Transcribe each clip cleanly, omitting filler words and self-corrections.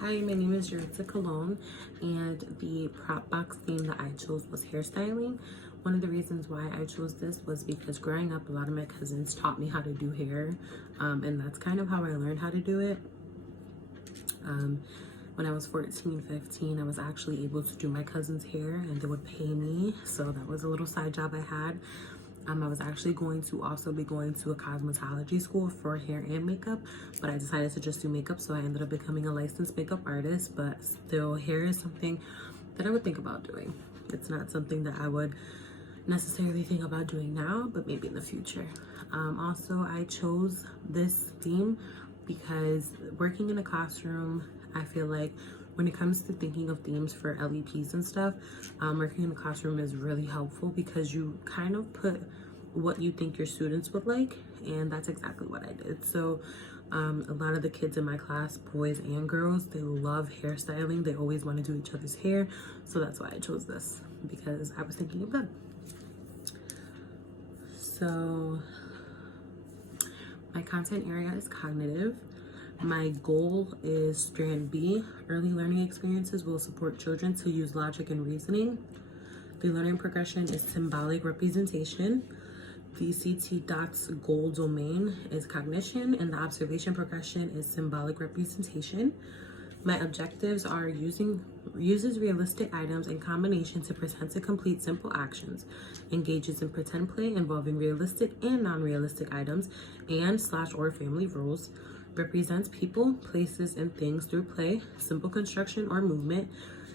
Hi, my name is Jaritza Cologne, and the prop box theme that I chose was hairstyling. One of the reasons why I chose this was because growing up, a lot of my cousins taught me how to do hair, and that's kind of how I learned how to do it. When I was 14, 15, I was actually able to do my cousin's hair, and they would pay me, so that was a little side job I had. I was actually going to also be going to a cosmetology school for hair and makeup, but I decided to just do makeup, so I ended up becoming a licensed makeup artist. But still, hair is something that I would think about doing. It's not something that I would necessarily think about doing now, but maybe in the future. Also, I chose this theme because working in a classroom, I feel like when it comes to thinking of themes for LEPs and stuff, working in the classroom is really helpful because you kind of put what you think your students would like, and that's exactly what I did. So a lot of the kids in my class, boys and girls, they love hairstyling. They always want to do each other's hair, so that's why I chose this, because I was thinking of them. So my content area is cognitive. My goal is strand B. Early learning experiences will support children to use logic and reasoning. The learning progression is symbolic representation. The CT DOT's goal domain is cognition, and the observation progression is symbolic representation. My objectives are uses realistic items in combination to present to complete simple actions, engages in pretend play involving realistic and non-realistic items and / or family rules, represents people, places, and things through play, simple construction or movement,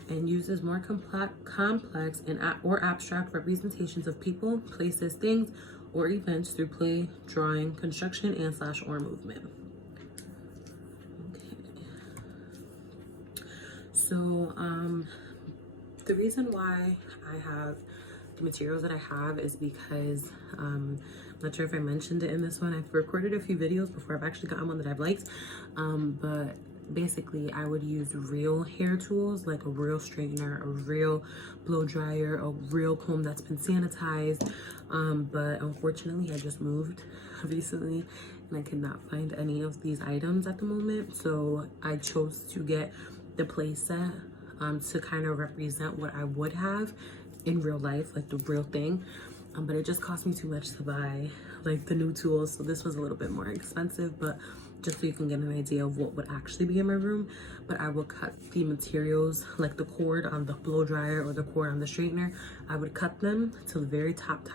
and uses more complex and or abstract representations of people, places, things, or events through play, drawing, construction, and / or movement. So the reason why I have the materials that I have is because I'm not sure if I mentioned it in this one. I've recorded a few videos before. I've actually gotten one that I've liked, but basically I would use real hair tools, like a real straightener, a real blow dryer, a real comb that's been sanitized, but unfortunately I just moved recently and I could not find any of these items at the moment, so I chose to get the play set to kind of represent what I would have in real life, like the real thing, but it just cost me too much to buy like the new tools, so this was a little bit more expensive, but just so you can get an idea of what would actually be in my room. But I will cut the materials, like the cord on the blow dryer or the cord on the straightener, I would cut them to the very top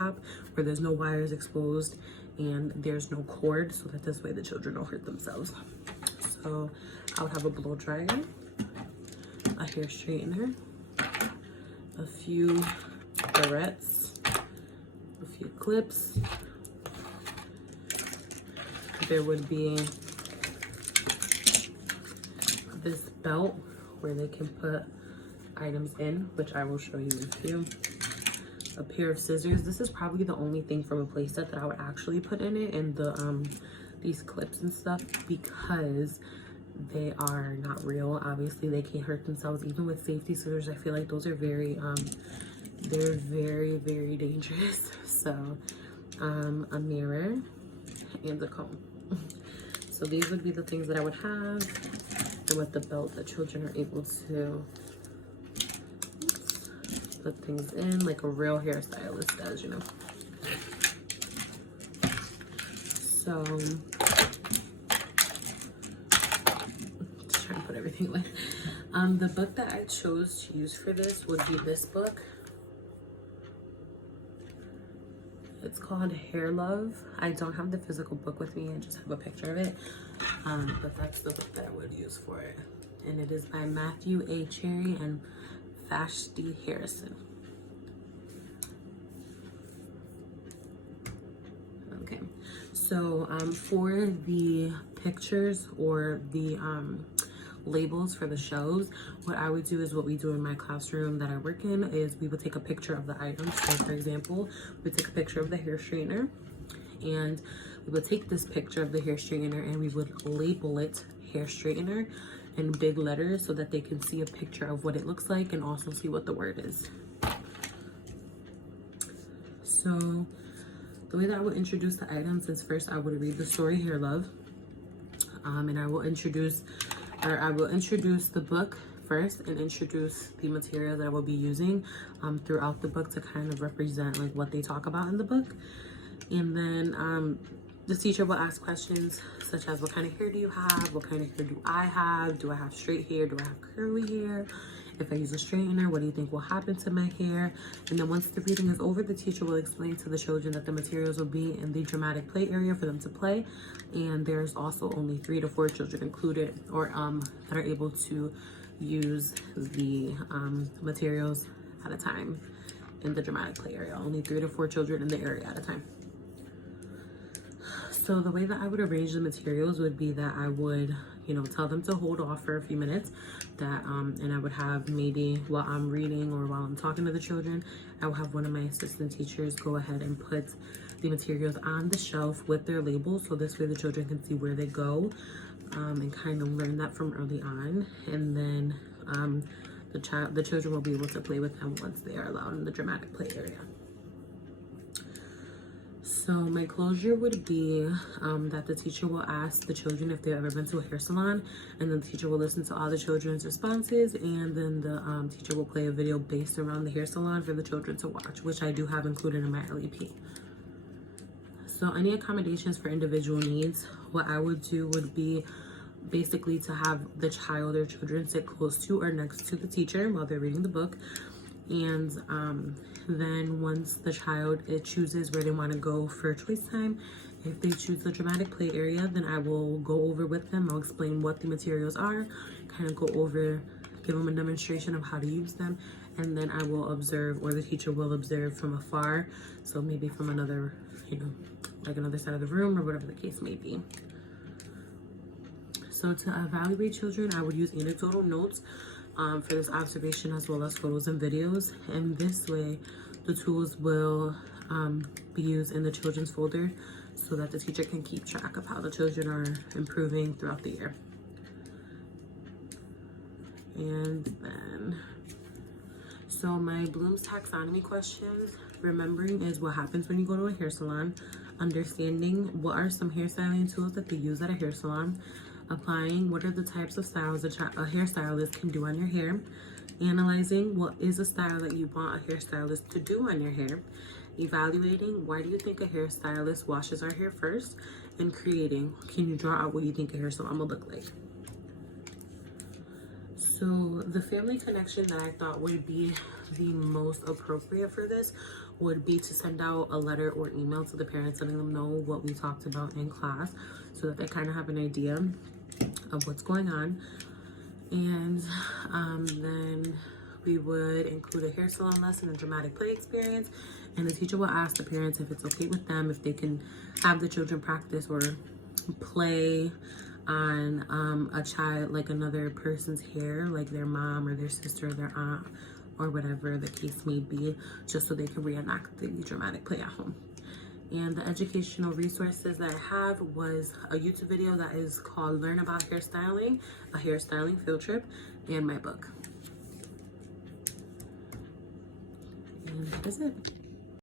where there's no wires exposed and there's no cord, so that this way the children don't hurt themselves. So I'll have a blow dryer, a hair straightener, a few barrettes, a few clips. There would be this belt where they can put items in, which I will show you in a few. A pair of scissors. This is probably the only thing from a playset that I would actually put in it, and the these clips and stuff, because they are not real. Obviously they can't hurt themselves. Even with safety scissors, I feel like those are very they're very, very dangerous. So a mirror and a comb. So these would be the things that I would have, and with the belt the children are able to put things in like a real hairstylist does, you know. So just trying to put everything away. The book that I chose to use for this would be this book. It's called Hair Love. I don't have the physical book with me, I just have a picture of it, but that's the book that I would use for it, and it is by Matthew A. Cherry and Vashti Harrison. Okay, so for the pictures or the labels for the shows, what I would do is what we do in my classroom that I work in is we would take a picture of the items. So for example, we take a picture of the hair straightener, and we would take this picture of the hair straightener and we would label it hair straightener in big letters so that they can see a picture of what it looks like and also see what the word is. So the way that I would introduce the items is first I would read the story Hair Love, and I will introduce or I will introduce the book first and introduce the material that I will be using throughout the book to kind of represent like what they talk about in the book. And then the teacher will ask questions such as, what kind of hair do you have? What kind of hair do I have? Do I have straight hair? Do I have curly hair? If I use a straightener, what do you think will happen to my hair? And then once the reading is over, the teacher will explain to the children that the materials will be in the dramatic play area for them to play. And there's also only 3 to 4 children included, or that are able to use the materials at a time in the dramatic play area. Only 3 to 4 children in the area at a time. So the way that I would arrange the materials would be that I would, tell them to hold off for a few minutes, that and I would have, maybe while I'm reading or while I'm talking to the children, I will have one of my assistant teachers go ahead and put the materials on the shelf with their labels, so this way the children can see where they go and kind of learn that from early on. And then the children will be able to play with them once they are allowed in the dramatic play area. So my closure would be that the teacher will ask the children if they've ever been to a hair salon, and then the teacher will listen to all the children's responses, and then the teacher will play a video based around the hair salon for the children to watch, which I do have included in my LEP. So any accommodations for individual needs, what I would do would be basically to have the child or children sit close to or next to the teacher while they're reading the book. And then once the child chooses where they want to go for choice time, if they choose the dramatic play area, then I will go over with them. I'll explain what the materials are, kind of go over, give them a demonstration of how to use them, and then I will observe, or the teacher will observe from afar, so maybe from another, like another side of the room or whatever the case may be. So to evaluate children, I would use anecdotal notes for this observation, as well as photos and videos. And this way, the tools will be used in the children's folder so that the teacher can keep track of how the children are improving throughout the year. And then, so my Bloom's taxonomy questions, remembering is what happens when you go to a hair salon, understanding what are some hairstyling tools that they use at a hair salon, applying what are the types of styles a hairstylist can do on your hair, analyzing what is a style that you want a hairstylist to do on your hair, evaluating why do you think a hairstylist washes our hair first, and creating, can you draw out what you think a hair salon will look like. So the family connection that I thought would be the most appropriate for this would be to send out a letter or email to the parents, letting them know what we talked about in class, so that they kind of have an idea of what's going on. And then we would include a hair salon lesson and dramatic play experience, and the teacher will ask the parents if it's okay with them, if they can have the children practice or play on a child, like another person's hair, like their mom or their sister or their aunt or whatever the case may be, just so they can reenact the dramatic play at home. And the educational resources that I have was a YouTube video that is called Learn About Hairstyling, a hairstyling field trip, and my book. And that is it.